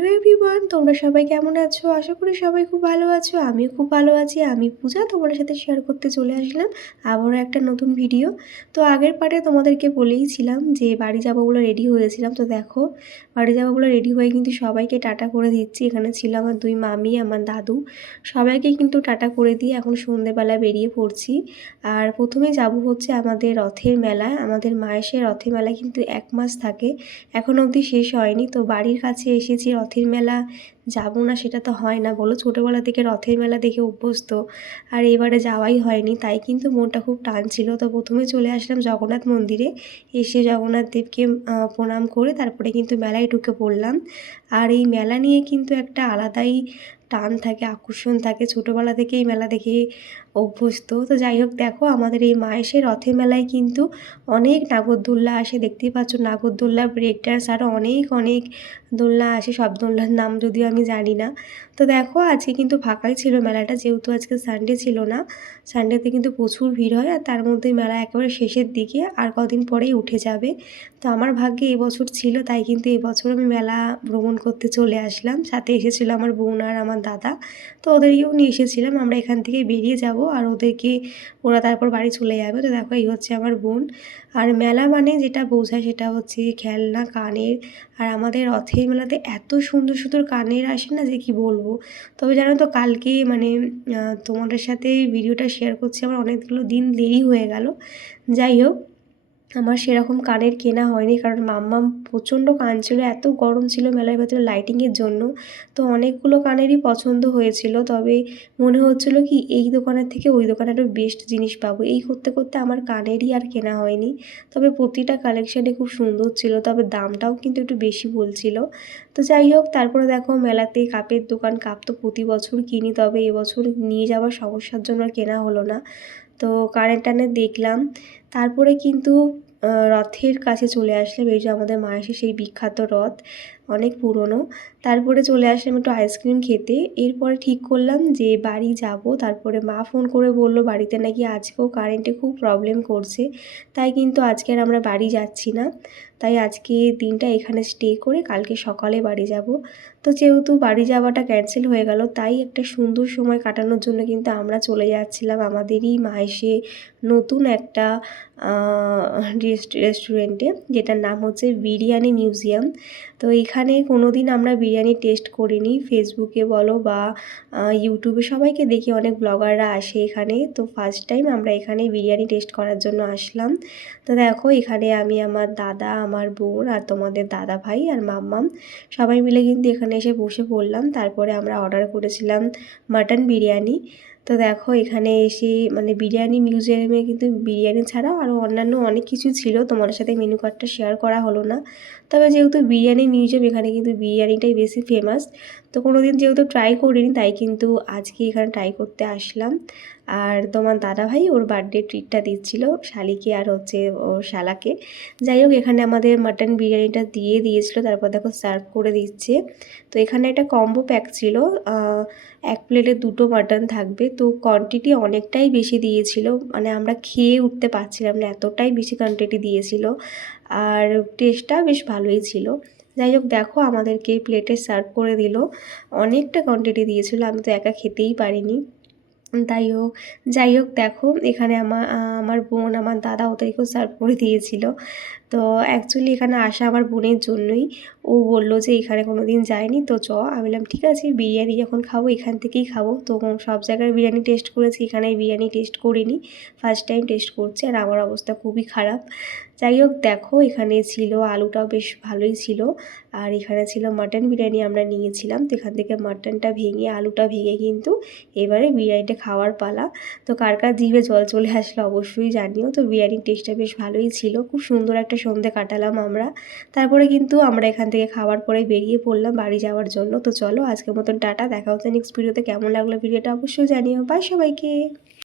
Hello everyone, তোমরা সবাই কেমন আছো? আশা করি সবাই খুব ভালো আছো। আমিও খুব ভালো আছি। আমি পূজা তোমাদের সাথে শেয়ার করতে চলে আসলাম আবারও একটা নতুন ভিডিও। তো আগের পার্টে তোমাদেরকে বলেইছিলাম যে বাড়ি যাবো বলে রেডি হয়েছিলাম। তো দেখো, বাড়ি যাবো বলে রেডি হয়ে কিন্তু সবাইকে টাটা করে দিচ্ছি। এখানে ছিল আমার দুই মামি, আমার দাদু, সবাইকে কিন্তু টাটা করে দিয়ে এখন সন্ধেবেলা বেরিয়ে পড়ছি। আর প্রথমে যাব হচ্ছে আমাদের রথের মেলায়। আমাদের মায়েশের রথের মেলা কিন্তু 1 মাস থাকে, এখন অবধি শেষ হয়নি। তো বাড়ির কাছে এসেছি, রথের মেলা যাব না সেটা তো হয় না বলো, ছোটোবেলা থেকে রথের মেলা দেখে অভ্যস্ত, আর এবারে যাওয়াই হয়নি, তাই কিন্তু মনটা খুব টানছিল। তো প্রথমে চলে আসলাম জগন্নাথ মন্দিরে, এসে জগন্নাথ দেবকে প্রণাম করে তারপরে কিন্তু মেলায় ঢুকে পড়লাম। আর এই মেলা নিয়ে কিন্তু একটা আলাদাই টান থাকে, আকর্ষণ থাকে, ছোটোবেলা থেকেই মেলা দেখে অভ্যস্ত। তো যাই হোক, দেখো আমাদের এই মায়েশের রথের মেলায় কিন্তু অনেক নাগরদোল্লা আসে, দেখতেই পাচ্ছ, নাগরদোল্লা, ব্রেক ডান্স, আরও অনেক অনেক দোলনা আসে, সব দোলনার নাম যদিও আমি জানি না। তো দেখো আজকে কিন্তু ফাঁকাই ছিল মেলাটা, যেহেতু আজকে সানডে ছিল না। সানডেতে কিন্তু প্রচুর ভিড় হয়, আর তার মধ্যে মেলা একেবারে শেষের দিকে, আর কদিন পরেই উঠে যাবে। তো আমার ভাগ্যে এবছর ছিল, তাই কিন্তু এবছর আমি মেলা ভ্রমণ করতে চলে আসলাম। সাথে এসেছিল আমার বোন আর আমার দাদা, তো ওদেরকেও নিয়ে এসেছিলাম। আমরা এখান থেকে বেরিয়ে যাব আর ওদেরকে, ওরা তারপর বাড়ি চলে যাবে। তো দেখো এই হচ্ছে আমার বোন। আর মেলা মানে যেটা বোঝায় সেটা হচ্ছে খেলনা, কানের। আর আমাদের রথের মেলাতে এত সুন্দর সুন্দর কানের আসে না, যে কি বলবো। তবে জানো তো, কালকে মানে তোমাদের সাথে ভিডিওটা শেয়ার করছি, আমার অনেকগুলো দিন দেরি হয়ে গেল। যাই হোক, আমার সেরকম কানের কেনা হয়নি, কারণ মাম্মাম প্রচণ্ড কাঁদছিল, এত গরম ছিল মেলার ভেতরে লাইটিংয়ের জন্য। তো অনেকগুলো কানেরই পছন্দ হয়েছিল, তবে মনে হচ্ছিল কি এই দোকানের থেকে ওই দোকানে আরও বেস্ট জিনিস পাবো, এই করতে করতে আমার কানেরই আর কেনা হয়নি। তবে প্রতিটা কালেকশানে খুব সুন্দর ছিল, তবে দামটাও কিন্তু একটু বেশি বলছিল। তো যাই হোক, তারপরে দেখো মেলাতে কাপের দোকান, কাপ তো প্রতি বছর কিনি, তবে এবছর নিয়ে যাওয়ার সমস্যার জন্য আর কেনা হলো না। তো কানের টানের দেখলাম, তারপরে কিন্তু রথের কাছে চলে আসলাম। এই যে আমাদের মায়েশের সেই বিখ্যাত রথ, অনেক পুরনো। তারপরে চলে আসলাম একটু আইসক্রিম খেতে। এরপরে ঠিক করলাম যে বাড়ি যাব। তারপরে মা ফোন করে বলল বাড়িতে নাকি আজকেও কারেন্টে খুব প্রবলেম করছে, তাই কিন্তু আজকে আর আমরা বাড়ি যাচ্ছি না। তাই আজকে দিনটা এখানে স্টে করে কালকে সকালে বাড়ি যাব। তো যেহেতু বাড়ি যাওয়াটা ক্যান্সেল হয়ে গেল, তাই একটা সুন্দর সময় কাটানোর জন্য কিন্তু আমরা চলে যাচ্ছিলাম আমাদেরই মায়েশে নতুন একটা রেস্টুরেন্টে, যেটার নাম হচ্ছে বিরিয়ানি মিউজিয়াম। তো এখানে কোনো দিন আমরা বিরিয়ানি টেস্ট করিনি। ফেসবুকে বলো বা ইউটিউবে সবাইকে দেখি, অনেক ব্লগাররা আসে এখানে, তো ফার্স্ট টাইম আমরা এখানে বিরিয়ানি টেস্ট করার জন্য আসলাম। তো দেখো এখানে আমি, আমার দাদা, আমার বোন, আর তোমাদের দাদা ভাই আর মাম্মাম সবাই মিলে কিন্তু এখানে এসে বসে পড়লাম। তারপরে আমরা অর্ডার করেছিলাম মাটন বিরিয়ানি। তো দেখো এখানে এসে মানে বিরিয়ানি মিউজিয়ামে কিন্তু বিরিয়ানি ছাড়াও আরও অন্যান্য অনেক কিছু ছিল, তোমাদের সাথে মেনু কার্ডটা শেয়ার করা হলো না। তবে যেহেতু বিরিয়ানি মিউজিয়াম, এখানে কিন্তু বিরিয়ানিটাই বেশি ফেমাস। তো কোনো দিন যেহেতু ট্রাই করিনি, তাই কিন্তু আজকে এখানে ট্রাই করতে আসলাম। আর তোমার দাদাভাই ওর বার্থডে ট্রিটটা দিচ্ছিল শালিকে আর হচ্ছে ওর শালাকে। যাই হোক, এখানে আমাদের মাটন বিরিয়ানিটা দিয়ে দিয়েছিল, তারপর দেখো সার্ভ করে দিচ্ছে। তো এখানে একটা কম্বো প্যাক ছিল, এক প্লেটে দুটো মাটন থাকবে। তো কোয়ান্টিটি অনেকটাই বেশি দিয়েছিল, মানে আমরা খেয়ে উঠতে পারছিলাম না, এতটাই বেশি কোয়ান্টিটি দিয়েছিল। আর টেস্টটা বেশ ভালোই ছিল। যাই হোক, দেখো আমাদেরকে প্লেটে সার্ভ করে দিল, অনেকটা কোয়ান্টিটি দিয়েছিল, আমি তো একা খেতেই পারিনি। যাই হোক, দেখো এখানে আমার বোন, আমার দাদা ওদেরকেও সার্ভ করে দিয়েছিল। তো অ্যাকচুয়ালি এখানে আসা আমার বোনের জন্যই। ও বলল যে এখানে কোনো দিন যায়নি, তো আমি বললাম ঠিক আছে, বিরিয়ানি যখন খাবো এখান থেকেই খাবো। তো সব জায়গায় বিরিয়ানি টেস্ট করেছি, এখানে বিরিয়ানি টেস্ট করিনি, ফার্স্ট টাইম টেস্ট করছি, আর আমার অবস্থা খুবই খারাপ। যাই হোক, দেখো এখানে ছিল আলুটাও বেশ ভালোই ছিল, আর এখানে ছিল মাটন বিরিয়ানি আমরা নিয়েছিলাম। তো এখান থেকে মাটনটা ভেঙে, আলুটা ভেঙে কিন্তু এবারে বিরিয়ানিটা খাওয়ার পালা। তো কার কার জিভে জল চলে আসলো অবশ্যই জানিও। তো বিরিয়ানির টেস্টটা বেশ ভালোই ছিল, খুব সুন্দর একটা সন্ধে কাটালাম আমরা। তারপরে কিন্তু আমরা এখান থেকে খাওয়ার পরে বেরিয়ে পড়লাম বাড়ি যাওয়ার জন্য। তো চলো আজকের মতন টাটা, দেখা হচ্ছে নেক্সট ভিডিওতে। কেমন লাগলো ভিডিওটা অবশ্যই জানিও। বাই সবাইকে।